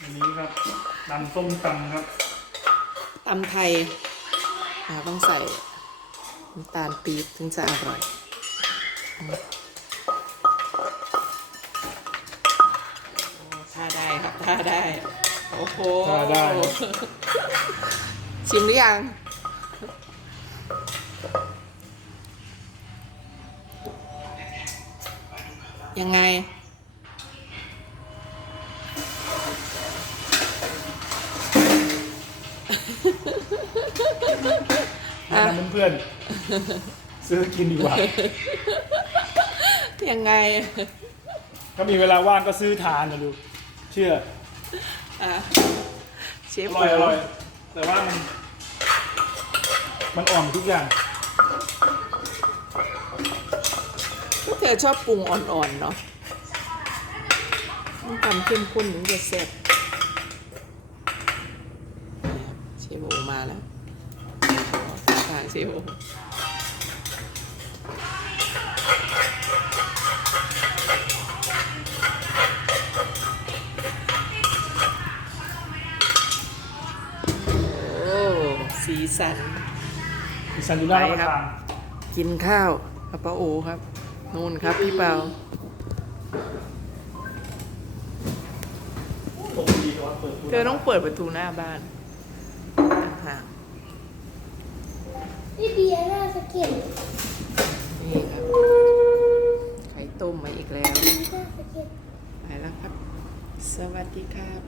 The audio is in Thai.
อันนี้ครับตำส้มตำครับตำไทยอ่าต้องใส่น้ำตาลปี๊บถึงจะอร่อยอืมโอ้ท่าได้ครับท่าได้ โอ้โหท่าได้ครับชิมหรือยัง ยังไง แนะนำเพื่อนๆซื้อกินดีกว่า ยังไง ถ้ามีเวลาว่างก็ซื้อทานนะดูเชื่ออะเชฟอร่อยอร่อยแต่ว่ามันมันอ่อนทุกอย่างพวกเธอชอบปรุงอ่อนๆเนาะต้องทำเข้มข้นถึงจะแซ่บ เชฟโอมาแล้วค่ะเชฟโอโอ้สีสันดิฉันอยู่หน้าไปรับประครับทานกินข้าวกับป้าโอครับนู่นครับพี่เปาปกติเราเปิดตัวเธอต้องเปิดประตูหน้าบ้านห่าง พี่เบียร์น่าสะเก็ตๆนี่ครับไข่ต้มมาอีกแล้วน่าสะเก็ตไปแล้วครับ สวัสดีครับ